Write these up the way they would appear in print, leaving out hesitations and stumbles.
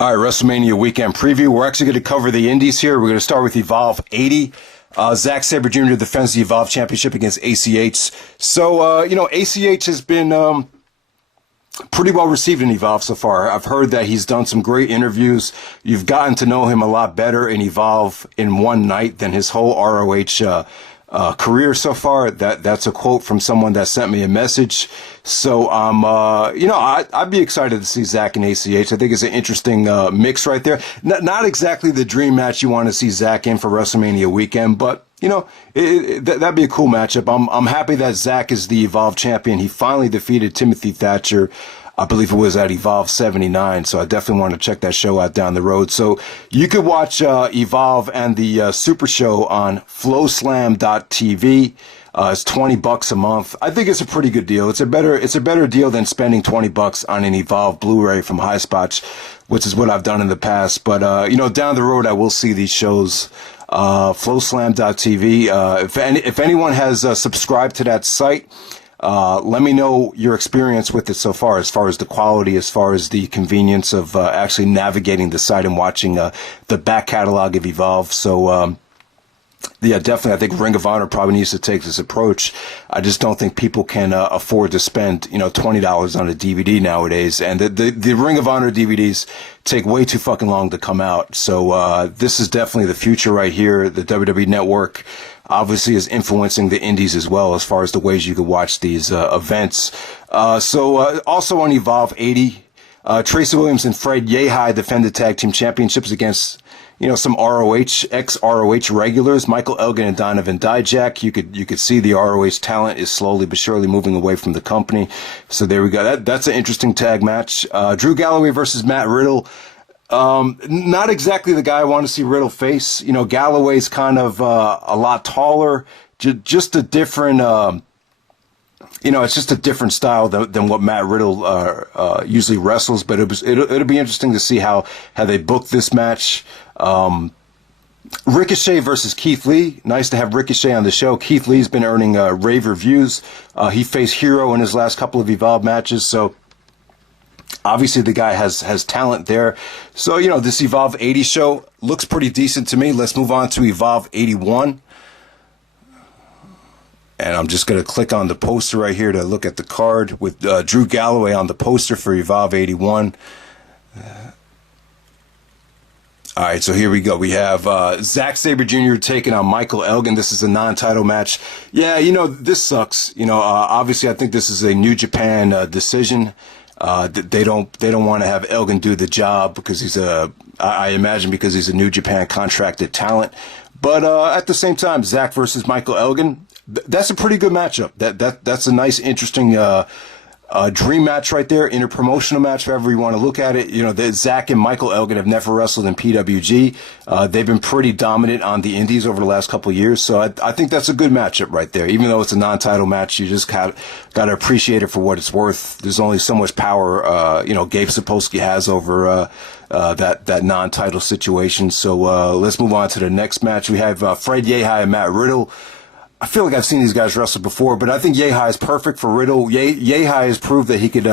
All right, WrestleMania weekend preview. We're actually going to cover the indies here. We're going to start with Evolve 80. Zack Sabre Jr. defends the Evolve Championship against ACH. So, ACH has been pretty well received in Evolve so far. I've heard that he's done some great interviews. You've gotten to know him a lot better in Evolve in one night than his whole ROH career so far. That's a quote from someone that sent me a message. So I'd be excited to see Zack and ACH. I think it's an interesting mix right there. Not exactly the dream match you want to see Zack in for WrestleMania weekend, but that'd be a cool matchup. I'm happy that Zack is the Evolve champion. He finally defeated Timothy Thatcher. I believe it was at Evolve 79, so I definitely want to check that show out down the road. So you could watch Evolve and the Super Show on flowslam.tv. It's $20 a month. I think it's a pretty good deal. It's a better deal than spending $20 on an Evolve Blu-ray from HighSpots, which is what I've done in the past. But down the road, I will see these shows. Flowslam.tv. If anyone has subscribed to that site, let me know your experience with it so far as the quality, as far as the convenience of actually navigating the site and watching the back catalog of Evolve. So, yeah, definitely. I think Ring of Honor probably needs to take this approach. I just don't think people can afford to spend, $20 on a DVD nowadays. And the Ring of Honor DVDs take way too fucking long to come out. So this is definitely the future right here. The WWE Network obviously is influencing the indies as well as far as the ways you could watch these events. Also on Evolve 80, Tracy Williams and Fred Yehi defended tag team championships against some ex-ROH regulars, Michael Elgin and Donovan Dijak. You could see the ROH talent is slowly but surely moving away from the company. So there we go. That's an interesting tag match. Drew Galloway versus Matt Riddle. Not exactly the guy I want to see Riddle face. Galloway's kind of a lot taller, just a different it's just a different style than what Matt Riddle usually wrestles. But it'll be interesting to see how they book this match. Ricochet versus Keith Lee. Nice to have Ricochet on the show. Keith Lee's been earning rave reviews. He faced Hero in his last couple of Evolve matches, so obviously the guy has talent there. So this Evolve 80 show looks pretty decent to me. Let's move on to Evolve 81. And I'm just going to click on the poster right here to look at the card with Drew Galloway on the poster for Evolve 81. All right, so here we go. We have Zack Sabre Jr. taking on Michael Elgin. This is a non-title match. Yeah, this sucks. Obviously I think this is a New Japan decision. They don't want to have Elgin do the job because I imagine because he's a New Japan contracted talent. But at the same time, Zack versus Michael Elgin, that's a pretty good matchup. That's a nice, interesting dream match right there. Interpromotional match, however you want to look at it. Zack and Michael Elgin have never wrestled in PWG. They've been pretty dominant on the indies over the last couple of years. So I think that's a good matchup right there. Even though it's a non-title match, you just got to appreciate it for what it's worth. There's only so much power, Gabe Sapolsky has over that non-title situation. So let's move on to the next match. We have Fred Yehi and Matt Riddle. I feel like I've seen these guys wrestle before, but I think Yehi is perfect for Riddle. Yehi has proved that he could,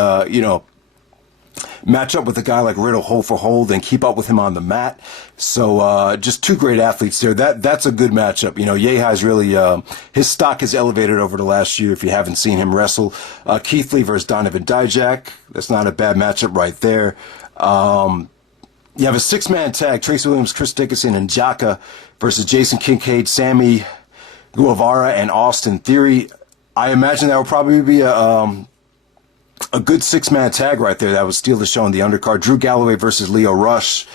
match up with a guy like Riddle hold for hold and keep up with him on the mat. So just two great athletes there. That's a good matchup. Yehi's really his stock has elevated over the last year if you haven't seen him wrestle. Keith Lee versus Donovan Dijak. That's not a bad matchup right there. You have a six-man tag, Tracy Williams, Chris Dickinson, and Jaka versus Jason Kincaid, Sammy Guevara, and Austin Theory. I imagine that would probably be a good six-man tag right there that would steal the show on the undercard. Drew Galloway versus Leo Rush.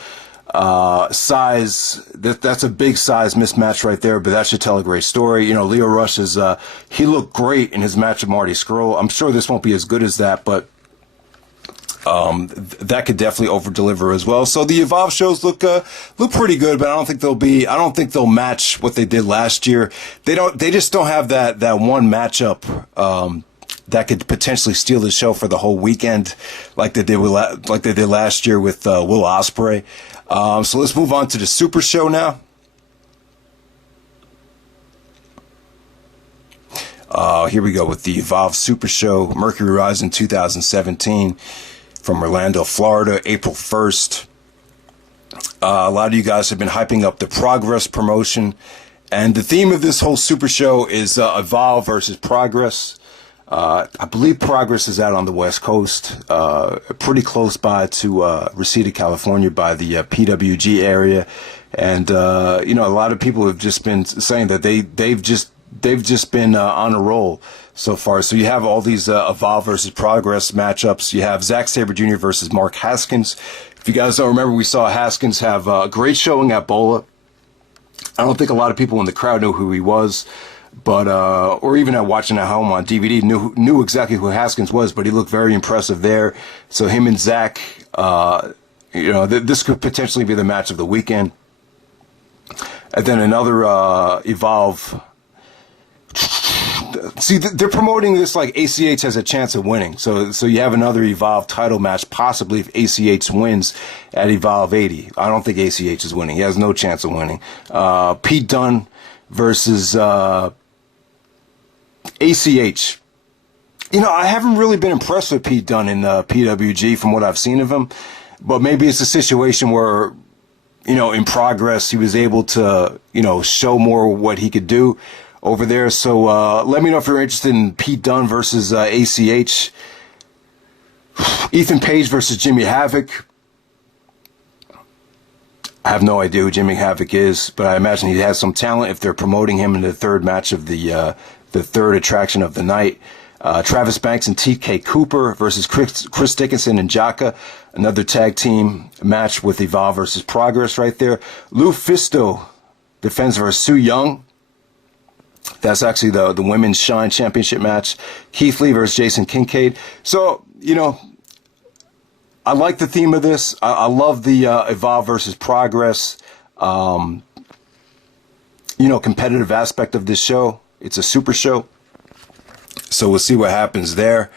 Size, that's a big size mismatch right there, but that should tell a great story. Leo Rush he looked great in his match with Marty Scurll. I'm sure this won't be as good as that, but that could definitely over deliver as well. So the Evolve shows look pretty good, but I don't think they'll match what they did last year. They just don't have that one matchup that could potentially steal the show for the whole weekend like they did last year with Will Ospreay. So let's move on to the Super Show now. Here we go with the Evolve Super Show, Mercury Rising 2017. From Orlando, Florida, April 1st. A lot of you guys have been hyping up the Progress promotion. And the theme of this whole Super Show is Evolve versus Progress. I believe Progress is out on the West Coast, pretty close by to Reseda, California, by the PWG area. And a lot of people have just been saying that they've just been on a roll so far. So you have all these Evolve versus Progress matchups. You have Zack Sabre Jr. versus Mark Haskins. If you guys don't remember, we saw Haskins have a great showing at Bola. I don't think a lot of people in the crowd knew who he was, but or even at watching at home on DVD knew exactly who Haskins was. But he looked very impressive there. So him and Zach, this could potentially be the match of the weekend. And then another Evolve. See, they're promoting this like ACH has a chance of winning. So you have another Evolve title match, possibly if ACH wins at Evolve 80. I don't think ACH is winning. He has no chance of winning. Pete Dunne versus ACH. I haven't really been impressed with Pete Dunne in PWG from what I've seen of him. But maybe it's a situation where, in Progress, he was able to, show more what he could do over there. So let me know if you're interested in Pete Dunne versus ACH. Ethan Page versus Jimmy Havoc. I have no idea who Jimmy Havoc is, but I imagine he has some talent if they're promoting him in the third match of the third attraction of the night. Travis Banks and TK Cooper versus Chris Dickinson and Jaka. Another tag team match with Evolve versus Progress right there. Lou Fisto defends versus Su Yung. That's actually the Women's Shine Championship match. Keith Lee versus Jason Kincaid. So, I like the theme of this. I love the Evolve versus Progress, competitive aspect of this show. It's a super show. So we'll see what happens there.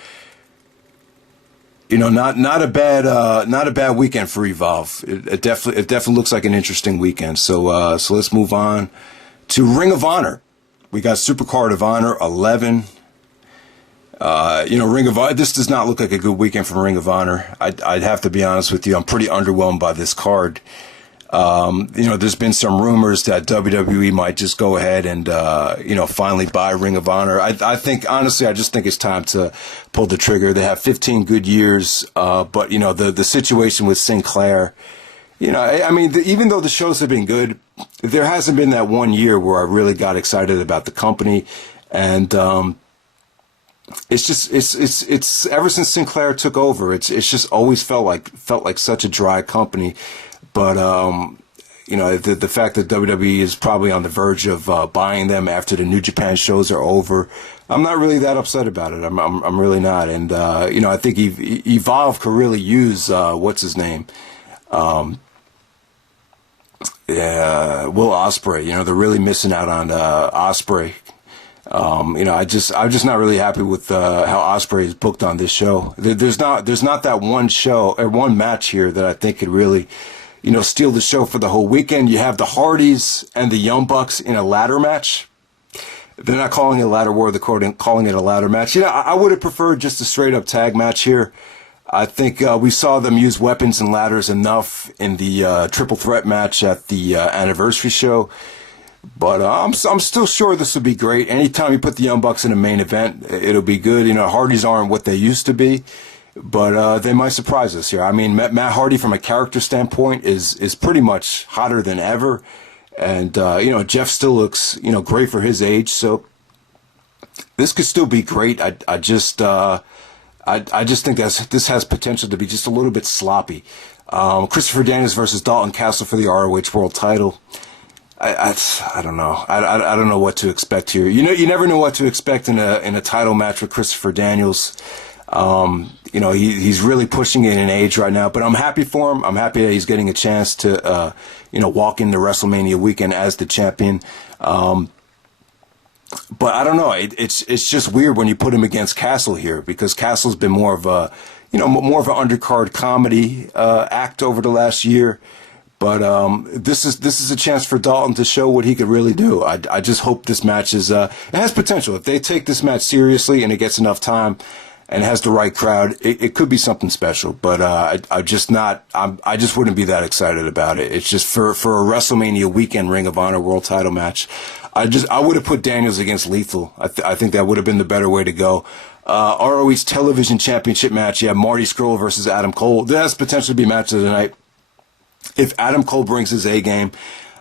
Not a bad weekend for Evolve. It definitely looks like an interesting weekend. So let's move on to Ring of Honor. We got Supercard of Honor 11. Ring of Honor. This does not look like a good weekend for Ring of Honor. I'd have to be honest with you. I'm pretty underwhelmed by this card. There's been some rumors that WWE might just go ahead and finally buy Ring of Honor. I think honestly, I just think it's time to pull the trigger. They have 15 good years, but the situation with Sinclair. Even though the shows have been good, there hasn't been that one year where I really got excited about the company, and it's ever since Sinclair took over, it's just always felt like such a dry company. But the fact that WWE is probably on the verge of buying them after the New Japan shows are over, I'm not really that upset about it. I'm really not, and I think Evolve could really use what's his name. Will Ospreay. They're really missing out on Ospreay. I'm just not really happy with how Ospreay is booked on this show. There's not that one show or one match here that I think could really, steal the show for the whole weekend. You have the Hardys and the Young Bucks in a ladder match. They're not calling it a ladder war. They're calling it a ladder match. I would have preferred just a straight up tag match here. I think we saw them use weapons and ladders enough in the triple threat match at the anniversary show. But I'm still sure this will be great. Anytime you put the Young Bucks in a main event, it'll be good. Hardys aren't what they used to be, but they might surprise us here. I mean, Matt Hardy from a character standpoint is pretty much hotter than ever. And, Jeff still looks, great for his age. So this could still be great. I just think this has potential to be just a little bit sloppy. Christopher Daniels versus Dalton Castle for the ROH World Title. I don't know. I don't know what to expect here. You never know what to expect in a title match with Christopher Daniels. He's really pushing it in age right now, but I'm happy for him. I'm happy that he's getting a chance to walk into WrestleMania weekend as the champion. But I don't know. It's just weird when you put him against Castle here, because Castle's been more of an undercard comedy act over the last year. But this is a chance for Dalton to show what he could really do. I just hope this match it has potential. If they take this match seriously and it gets enough time, and has the right crowd, it could be something special. But I just wouldn't be that excited about it. It's just for a WrestleMania weekend Ring of Honor World Title match. I would have put Daniels against Lethal. I think that would have been the better way to go. ROH Television Championship match. You have Marty Scurll versus Adam Cole. That's potentially be match of the night. If Adam Cole brings his A game,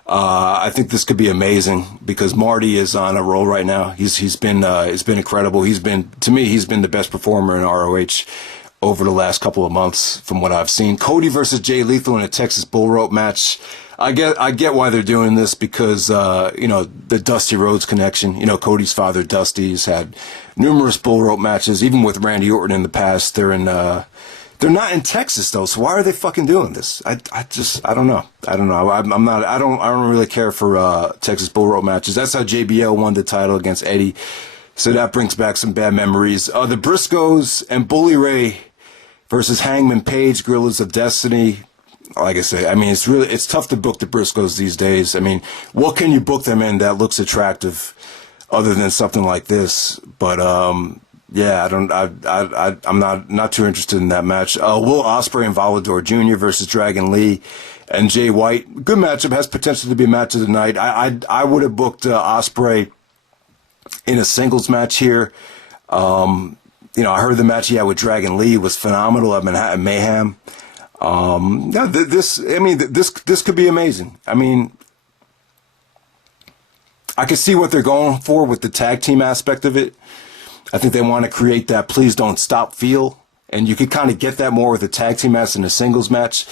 I think this could be amazing because Marty is on a roll right now. He's been incredible. To me, he's been the best performer in ROH over the last couple of months from what I've seen. Cody versus Jay Lethal in a Texas Bull Rope match. I get why they're doing this because, the Dusty Rhodes connection. Cody's father, Dusty's had numerous bull rope matches, even with Randy Orton in the past. They're not in Texas though, so why are they fucking doing this? I don't know. I don't really care for, Texas bull rope matches. That's how JBL won the title against Eddie. So that brings back some bad memories. The Briscoes and Bully Ray versus Hangman Page, Gorillas of Destiny. Like I say, it's tough to book the Briscoes these days. What can you book them in that looks attractive other than something like this? But, I'm not too interested in that match. Will Ospreay and Volador Jr. versus Dragon Lee and Jay White. Good matchup, has potential to be a match of the night. I would have booked Ospreay in a singles match here. I heard the match he had with Dragon Lee was phenomenal at Manhattan Mayhem. This could be amazing. I can see what they're going for with the tag team aspect of it. I think they want to create that please don't stop feel, and you could kind of get that more with a tag team match than a singles match.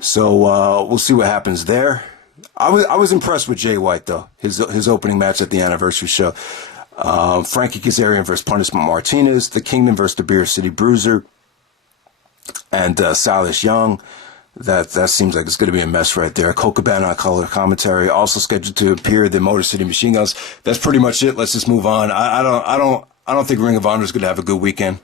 So we'll see what happens there. I was impressed with Jay White though. His opening match at the anniversary show. Frankie Kazarian versus Punishment Martinez, The Kingdom versus the Beer City Bruiser, and Silas Young. That seems like it's going to be a mess right there. Colt Cabana on color commentary, also scheduled to appear the Motor City Machine Guns. That's pretty much it. Let's just move on. I don't think Ring of Honor is going to have a good weekend,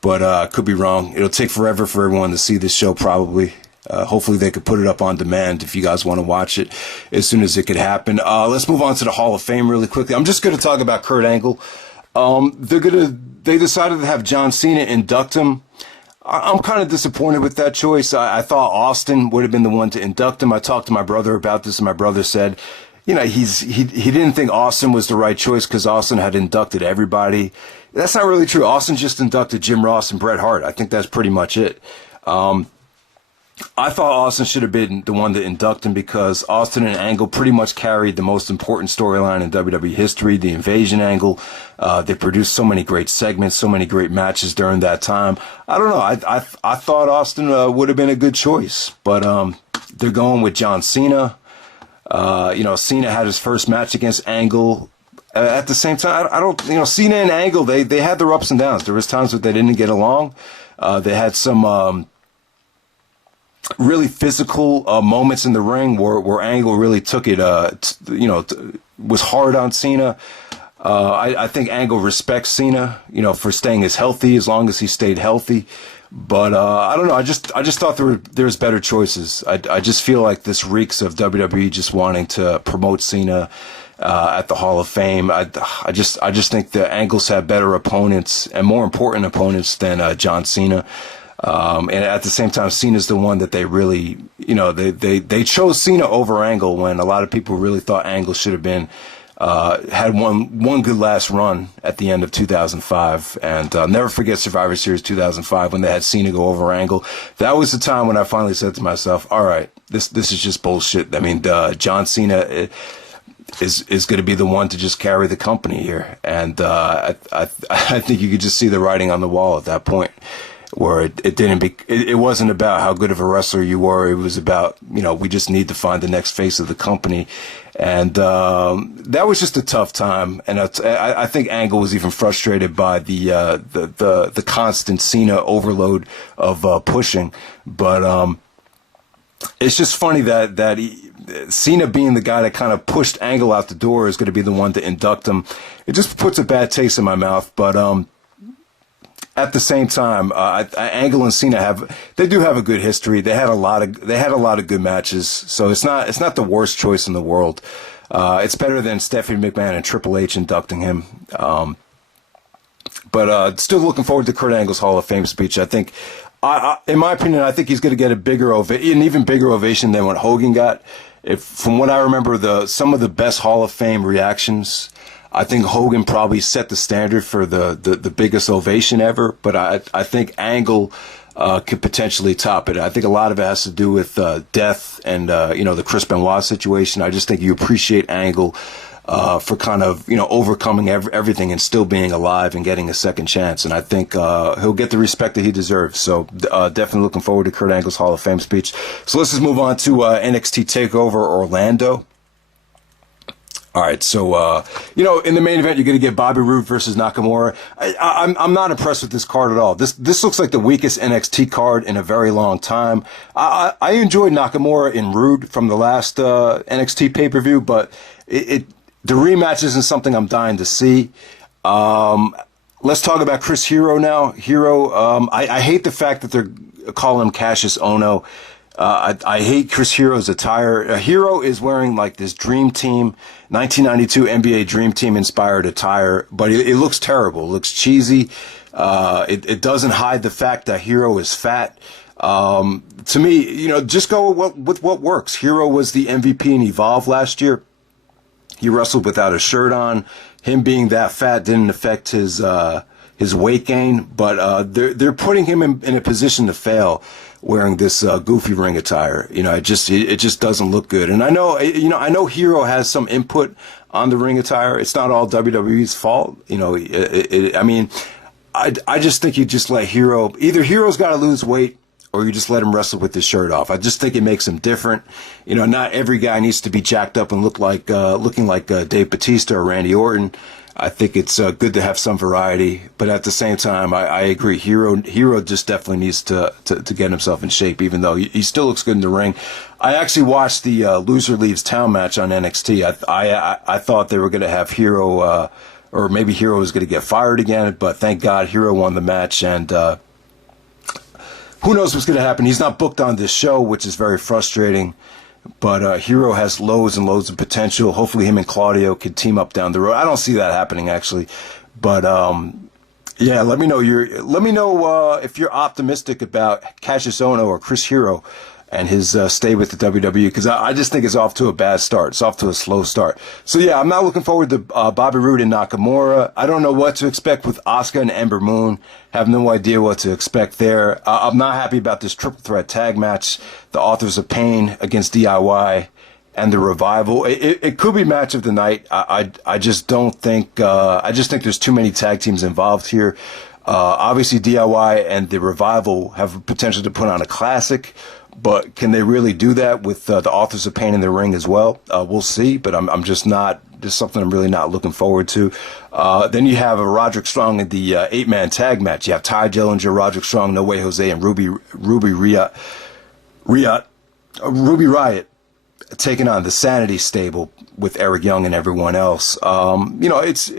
but could be wrong. It'll take forever for everyone to see this show probably. Hopefully they could put it up on demand if you guys want to watch it as soon as it could happen. Let's move on to the Hall of Fame really quickly. I'm just going to talk about Kurt Angle. They decided to have John Cena induct him. I'm kind of disappointed with that choice. I thought Austin would have been the one to induct him. I talked to my brother about this, and my brother said, he didn't think Austin was the right choice because Austin had inducted everybody. That's not really true. Austin just inducted Jim Ross and Bret Hart. I think that's pretty much it. I thought Austin should have been the one to induct him because Austin and Angle pretty much carried the most important storyline in WWE history, the invasion angle. They produced so many great segments, so many great matches during that time. I don't know. I thought Austin would have been a good choice, but they're going with John Cena. Cena had his first match against Angle. At the same time, Cena and Angle, they had their ups and downs. There was times that they didn't get along. They had some really physical moments in the ring where Angle really took it, was hard on Cena. I think Angle respects Cena, for staying as healthy as long as he stayed healthy. But I don't know. I just thought there was better choices. I just feel like this reeks of WWE just wanting to promote Cena at the Hall of Fame. I just think the Angles have better opponents and more important opponents than John Cena. And at the same time, Cena's the one that they really, they chose Cena over Angle when a lot of people really thought Angle should have been, had one good last run at the end of 2005. And never forget Survivor Series 2005 when they had Cena go over Angle. That was the time when I finally said to myself, all right, this is just bullshit. John Cena is going to be the one to just carry the company here. And I think you could just see the writing on the wall at that point. Where it wasn't about how good of a wrestler you were. It was about, we just need to find the next face of the company. And, that was just a tough time. And I think Angle was even frustrated by the constant Cena overload of, pushing. But, it's just funny that Cena being the guy that kind of pushed Angle out the door is going to be the one to induct him. It just puts a bad taste in my mouth. But, at the same time, Angle and Cena do have a good history. They had a lot of good matches, so it's not the worst choice in the world. It's better than Stephanie McMahon and Triple H inducting him. But But still looking forward to Kurt Angle's Hall of Fame speech. I think, in my opinion, I think he's going to get an even bigger ovation than what Hogan got. From what I remember, some of the best Hall of Fame reactions, I think Hogan probably set the standard for the biggest ovation ever. But I think Angle could potentially top it. I think a lot of it has to do with death and the Chris Benoit situation. I just think you appreciate Angle for kind of overcoming everything and still being alive and getting a second chance. And I think he'll get the respect that he deserves. So definitely looking forward to Kurt Angle's Hall of Fame speech. So let's just move on to NXT TakeOver Orlando. All right, so in the main event, you're going to get Bobby Roode versus Nakamura. I'm not impressed with this card at all. This looks like the weakest NXT card in a very long time. I enjoyed Nakamura and Roode from the last NXT pay-per-view, but the rematch isn't something I'm dying to see. Let's talk about Chris Hero now. Hero, I hate the fact that they're calling him Cassius Ohno. I hate Chris Hero's attire. Hero is wearing like this Dream Team, 1992 NBA Dream Team inspired attire, but it looks terrible. It looks cheesy. It doesn't hide the fact that Hero is fat. To me, just go with what works. Hero was the MVP in Evolve last year. He wrestled without a shirt on. Him being that fat didn't affect his weight gain, but they're putting him in a position to fail wearing this goofy ring attire. It just doesn't look good. And I know Hero has some input on the ring attire. It's not all WWE's fault. I just think you just let Hero, either Hero's got to lose weight or you just let him wrestle with his shirt off. I just think it makes him different. Not every guy needs to be jacked up and looking like Dave Bautista or Randy Orton. I think it's good to have some variety, but at the same time, I agree. Hero just definitely needs to get himself in shape, even though he still looks good in the ring. I actually watched the Loser Leaves Town match on NXT. I thought they were going to have Hero, or maybe Hero was going to get fired again, but thank God Hero won the match, and who knows what's going to happen. He's not booked on this show, which is very frustrating. But Hero has loads and loads of potential. Hopefully him and Claudio could team up down the road. I don't see that happening, actually. But let me know if you're optimistic about Cassius Ohno or Chris Hero and his stay with the WWE, because I just think it's off to a bad start. It's off to a slow start. So yeah, I'm not looking forward to Bobby Roode and Nakamura. I don't know what to expect with Asuka and Ember Moon. Have no idea what to expect there. I'm not happy about this triple threat tag match. The Authors of Pain against DIY and the Revival. It could be match of the night. I just don't think. I just think there's too many tag teams involved here. Obviously, DIY and the Revival have potential to put on a classic. But can they really do that with the Authors of Pain in the ring as well? We'll see, but I'm just not. Just something I'm really not looking forward to. Then you have a Roderick Strong in the 8-man tag match. You have Ty Dillinger, Roderick Strong, No Way Jose, and Ruby Riott taking on the Sanity Stable with Eric Young and everyone else. It's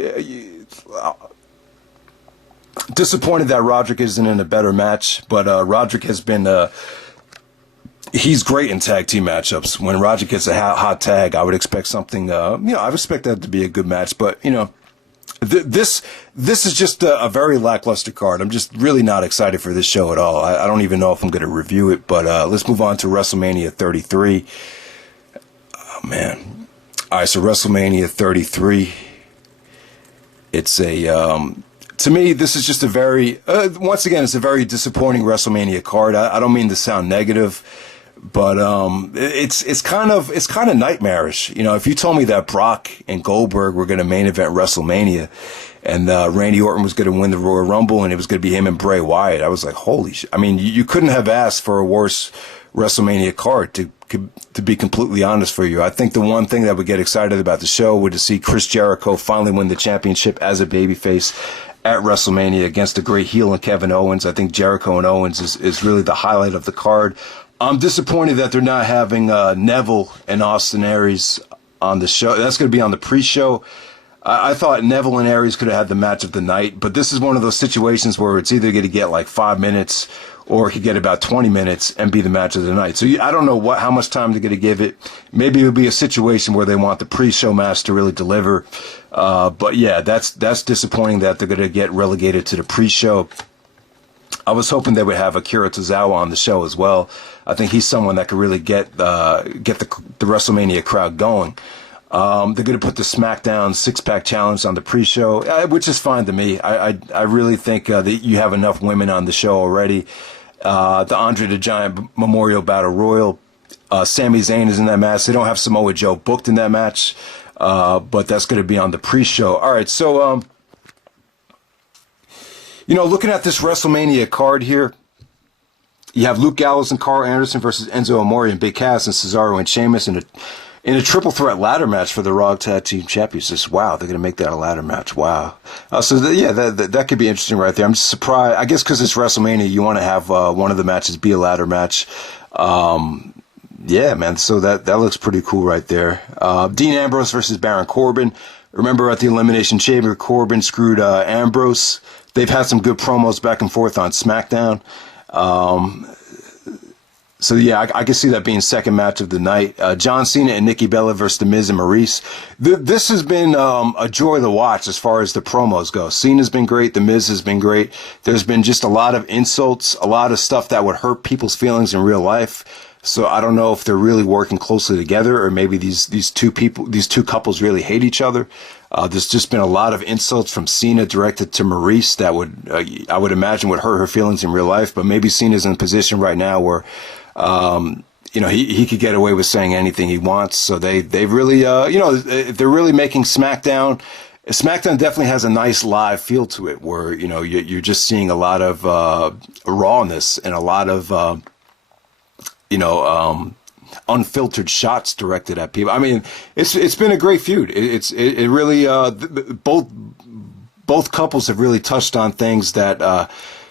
disappointed that Roderick isn't in a better match, but Roderick has been. He's great in tag team matchups. When Roderick gets a hot tag, I would expect something. I would expect that to be a good match. But this is just a very lackluster card. I'm just really not excited for this show at all. I don't even know if I'm going to review it. But let's move on to WrestleMania 33. Oh man! All right, so WrestleMania 33. It's a. To me, this is just a very. Once again, it's a very disappointing WrestleMania card. I don't mean to sound negative. But it's kind of nightmarish. If you told me that Brock and Goldberg were going to main event WrestleMania, and Randy Orton was going to win the Royal Rumble, and it was going to be him and Bray Wyatt, I was like, holy shit! I mean, you couldn't have asked for a worse WrestleMania card. To be completely honest for you, I think the one thing that would get excited about the show would to see Chris Jericho finally win the championship as a babyface at WrestleMania against a great heel in Kevin Owens. I think Jericho and Owens is really the highlight of the card. I'm disappointed that they're not having Neville and Austin Aries on the show. That's going to be on the pre-show. I thought Neville and Aries could have had the match of the night, but this is one of those situations where it's either going to get like 5 minutes or it could get about 20 minutes and be the match of the night. So I don't know how much time they're going to give it. Maybe it'll be a situation where they want the pre-show match to really deliver. But yeah, that's disappointing that they're going to get relegated to the pre-show. I was hoping they would have Akira Tozawa on the show as well. I think he's someone that could really get the WrestleMania crowd going. They're going to put the SmackDown six-pack challenge on the pre-show, which is fine to me. I really think that you have enough women on the show already. The Andre the Giant Memorial Battle Royal. Sami Zayn is in that match. They don't have Samoa Joe booked in that match, but that's going to be on the pre-show. All right, so looking at this WrestleMania card here, you have Luke Gallows and Carl Anderson versus Enzo Amore and Big Cass and Cesaro and Sheamus in a triple threat ladder match for the Raw Tag Team Championships. Wow, they're going to make that a ladder match. Wow. That could be interesting right there. I'm just surprised. I guess because it's WrestleMania, you want to have one of the matches be a ladder match. Yeah, man. So that looks pretty cool right there. Dean Ambrose versus Baron Corbin. Remember at the Elimination Chamber, Corbin screwed Ambrose. They've had some good promos back and forth on SmackDown. So yeah, I can see that being second match of the night. John Cena and Nikki Bella versus The Miz and Maurice. This has been a joy to watch as far as the promos go. Cena's been great. The Miz has been great. There's been just a lot of insults, a lot of stuff that would hurt people's feelings in real life. So I don't know if they're really working closely together, or maybe these two couples really hate each other. There's just been a lot of insults from Cena directed to Maurice that I would imagine would hurt her feelings in real life. But maybe Cena's in a position right now where he could get away with saying anything he wants. So they really, if they're really making SmackDown definitely has a nice live feel to it, where you're just seeing a lot of rawness and a lot of unfiltered shots directed at people. I mean, it's been a great feud. It really both couples have really touched on things that the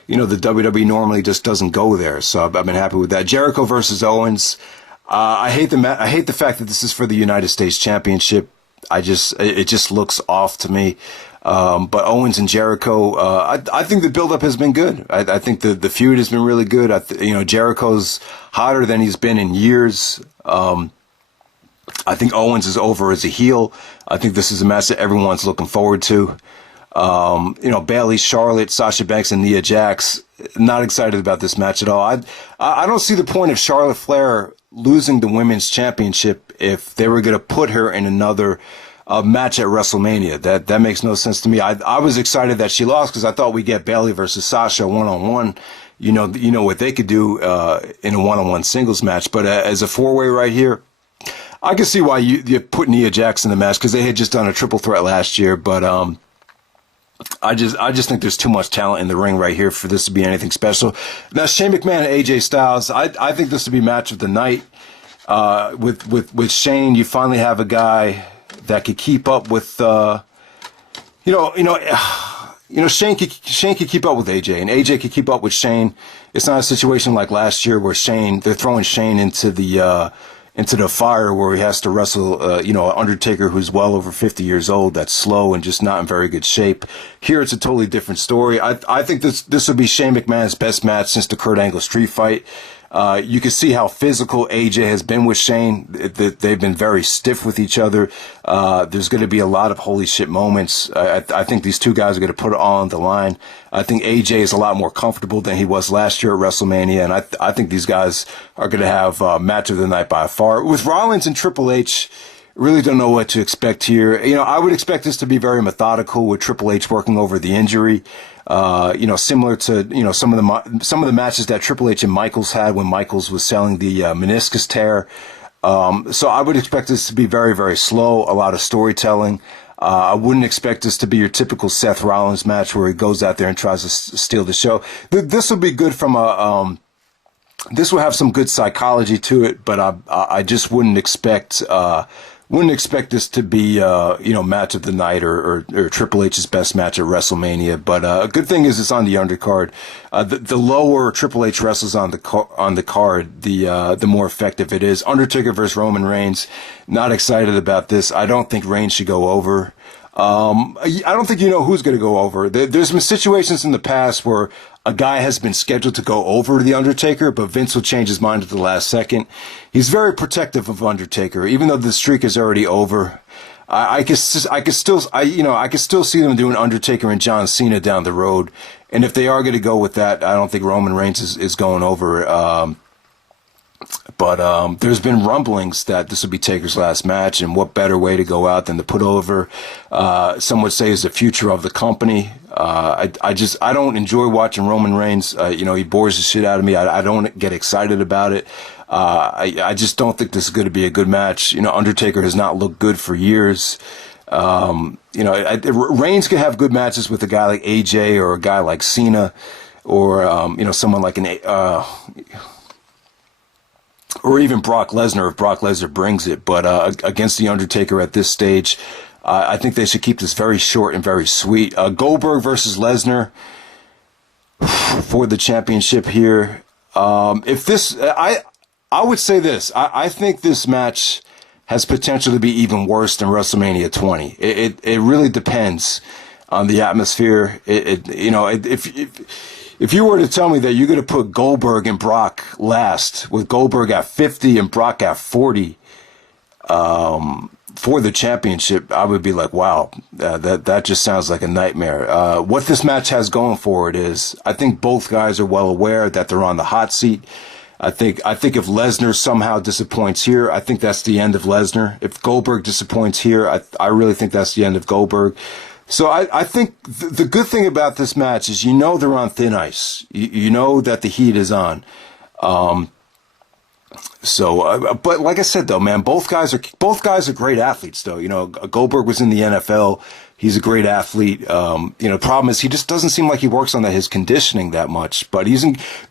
WWE normally just doesn't go there. So I've been happy with that. Jericho versus Owens. I hate the fact that this is for the United States Championship. It just looks off to me. But Owens and Jericho, I think the buildup has been good. I think the feud has been really good. Jericho's hotter than he's been in years. I think Owens is over as a heel. I think this is a match that everyone's looking forward to. Bayley, Charlotte, Sasha Banks, and Nia Jax. Not excited about this match at all. I don't see the point of Charlotte Flair losing the women's championship if they were going to put her in another match at WrestleMania. That makes no sense to me. I was excited that she lost because I thought we'd get Bayley versus Sasha one-on-one. You know what they could do in a one-on-one singles match. But as a four-way right here, I can see why you put Nia Jax in the match, because they had just done a triple threat last year. But I just think there's too much talent in the ring right here for this to be anything special. Now, Shane McMahon and AJ Styles, I think this would be match of the night. With Shane, you finally have a guy that could keep up with, Shane could keep up with AJ, and AJ could keep up with Shane. It's not a situation like last year where they're throwing Shane into the fire where he has to wrestle, an Undertaker who's well over 50 years old, that's slow and just not in very good shape. Here it's a totally different story. I think this will be Shane McMahon's best match since the Kurt Angle street fight. You can see how physical AJ has been with Shane. They've been very stiff with each other. There's going to be a lot of holy shit moments. I think these two guys are going to put it all on the line. I think AJ is a lot more comfortable than he was last year at WrestleMania, and I think these guys are going to have match of the night by far. With Rollins and Triple H, really don't know what to expect here. I would expect this to be very methodical with Triple H working over the injury. Similar to, some of the matches that Triple H and Michaels had when Michaels was selling the meniscus tear. So I would expect this to be very, very slow, a lot of storytelling. I wouldn't expect this to be your typical Seth Rollins match where he goes out there and tries to steal the show. This will be good from this will have some good psychology to it, but I just wouldn't expect this to be, match of the night or Triple H's best match at WrestleMania. But a good thing is it's on the undercard. The lower Triple H wrestles on the card, the more effective it is. Undertaker versus Roman Reigns. Not excited about this. I don't think Reigns should go over. I don't think who's going to go over. There's been situations in the past where a guy has been scheduled to go over The Undertaker, but Vince will change his mind at the last second. He's very protective of Undertaker, even though the streak is already over. I could still see them doing Undertaker and John Cena down the road. And if they are going to go with that, I don't think Roman Reigns is going over. But there's been rumblings that this will be Taker's last match, and what better way to go out than to put over, some would say, is the future of the company. I don't enjoy watching Roman Reigns. He bores the shit out of me. I don't get excited about it. I just don't think this is going to be a good match. Undertaker has not looked good for years. Reigns can have good matches with a guy like AJ or a guy like Cena, or someone like or even Brock Lesnar if Brock Lesnar brings it. But against The Undertaker at this stage, I think they should keep this very short and very sweet. Goldberg versus Lesnar for the championship here. I would say this. I think this match has potential to be even worse than WrestleMania 20. It really depends on the atmosphere. If you were to tell me that you're going to put Goldberg and Brock last, with Goldberg at 50 and Brock at 40, for the championship, I would be like, wow, that just sounds like a nightmare. What this match has going for it is, I think both guys are well aware that they're on the hot seat. I think if Lesnar somehow disappoints here, I think that's the end of Lesnar. If Goldberg disappoints here, I really think that's the end of Goldberg. So I think the good thing about this match is they're on thin ice. You know that the heat is on. But like I said though, man, both guys are great athletes though. Goldberg was in the NFL. He's a great athlete. Problem is he just doesn't seem like he works on his conditioning that much. But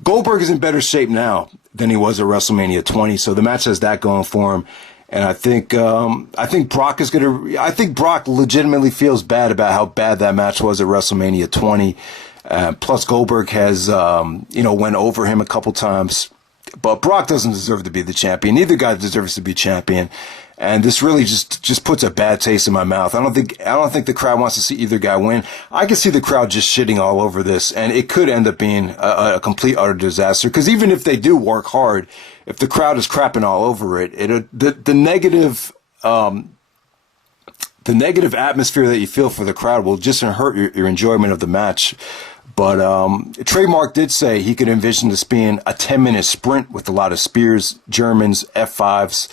Goldberg is in better shape now than he was at WrestleMania 20. So the match has that going for him. And I think Brock legitimately feels bad about how bad that match was at WrestleMania 20. Plus Goldberg has, went over him a couple times. But Brock doesn't deserve to be the champion. Neither guy deserves to be champion. And this really just puts a bad taste in my mouth. I don't think the crowd wants to see either guy win. I can see the crowd just shitting all over this, and it could end up being a complete utter disaster. Because even if they do work hard, if the crowd is crapping all over it, the negative atmosphere that you feel for the crowd will just hurt your enjoyment of the match. But Trademark did say he could envision this being a 10-minute sprint with a lot of spears, Germans, F5s.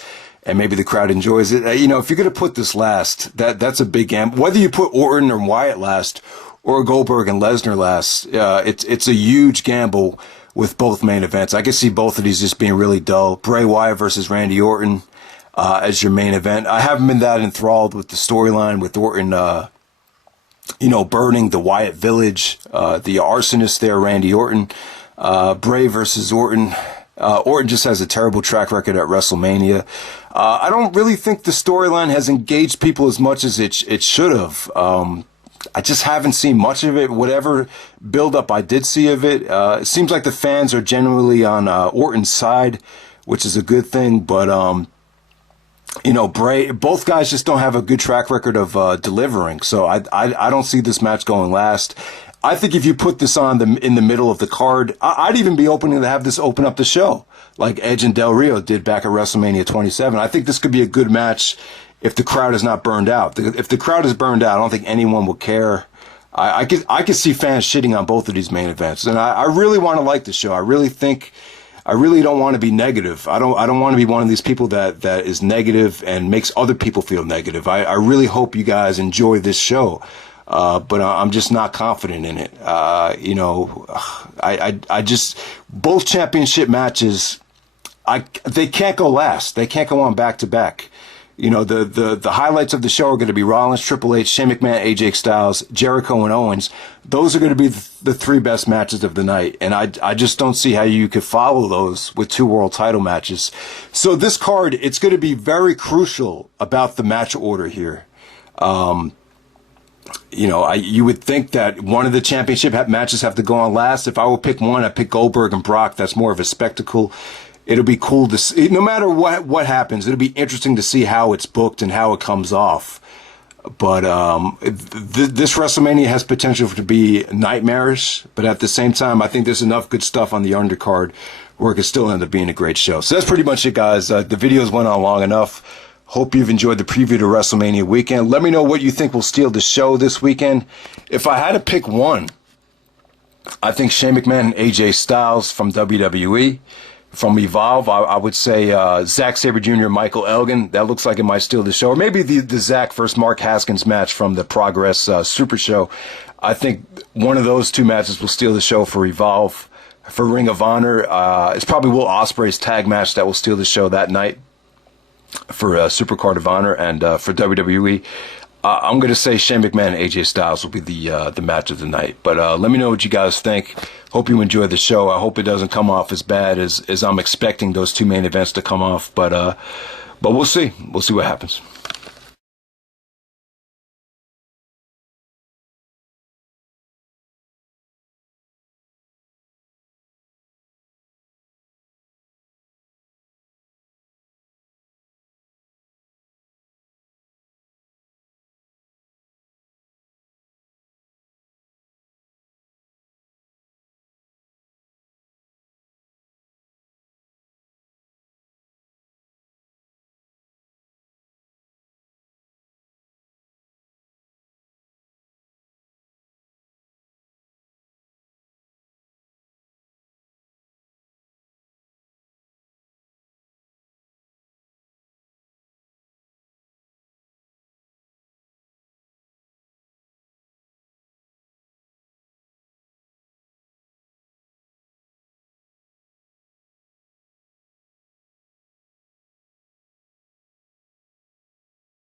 And maybe the crowd enjoys it. If you're going to put this last, that's a big gamble. Whether you put Orton or Wyatt last, or Goldberg and Lesnar last, it's a huge gamble with both main events. I can see both of these just being really dull. Bray Wyatt versus Randy Orton as your main event. I haven't been that enthralled with the storyline with Orton, burning the Wyatt Village, the arsonist there, Randy Orton. Bray versus Orton. Orton just has a terrible track record at WrestleMania. I don't really think the storyline has engaged people as much as it should have. I just haven't seen much of it. Whatever build-up I did see of it, it seems like the fans are generally on Orton's side, which is a good thing. But Bray, both guys just don't have a good track record of delivering. So I don't see this match going last. I think if you put this on in the middle of the card, I'd even be open to have this open up the show, like Edge and Del Rio did back at WrestleMania 27. I think this could be a good match if the crowd is not burned out. If the crowd is burned out, I don't think anyone will care. I could see fans shitting on both of these main events, and I really want to like the show. I really don't want to be negative. I don't want to be one of these people that is negative and makes other people feel negative. I really hope you guys enjoy this show. But I'm just not confident in it. I just, both championship matches, they can't go last. They can't go on back to back. The highlights of the show are going to be Rollins, Triple H, Shane McMahon, AJ Styles, Jericho, and Owens. Those are going to be the three best matches of the night. And I just don't see how you could follow those with two world title matches. So this card, it's going to be very crucial about the match order here. You would think that one of the championship matches have to go on last. If I would pick one, I'd pick Goldberg and Brock. That's more of a spectacle. It'll be cool to see. No matter what happens, it'll be interesting to see how it's booked and how it comes off. But this WrestleMania has potential to be nightmarish. But at the same time, I think there's enough good stuff on the undercard where it could still end up being a great show. So that's pretty much it, guys. The videos went on long enough. Hope you've enjoyed the preview to WrestleMania weekend. Let me know what you think will steal the show this weekend. If I had to pick one, I think Shane McMahon and AJ Styles from WWE. From Evolve, I would say Zack Sabre Jr., Michael Elgin. That looks like it might steal the show. Or maybe the Zack versus Mark Haskins match from the Progress Super Show. I think one of those two matches will steal the show for Evolve. For Ring of Honor, it's probably Will Ospreay's tag match that will steal the show that night for Supercard of Honor. And for WWE, I'm going to say Shane McMahon and AJ Styles will be the match of the night. But let me know what you guys think. Hope you enjoy the show. I hope it doesn't come off as bad as I'm expecting those two main events to come off. But we'll see. We'll see what happens.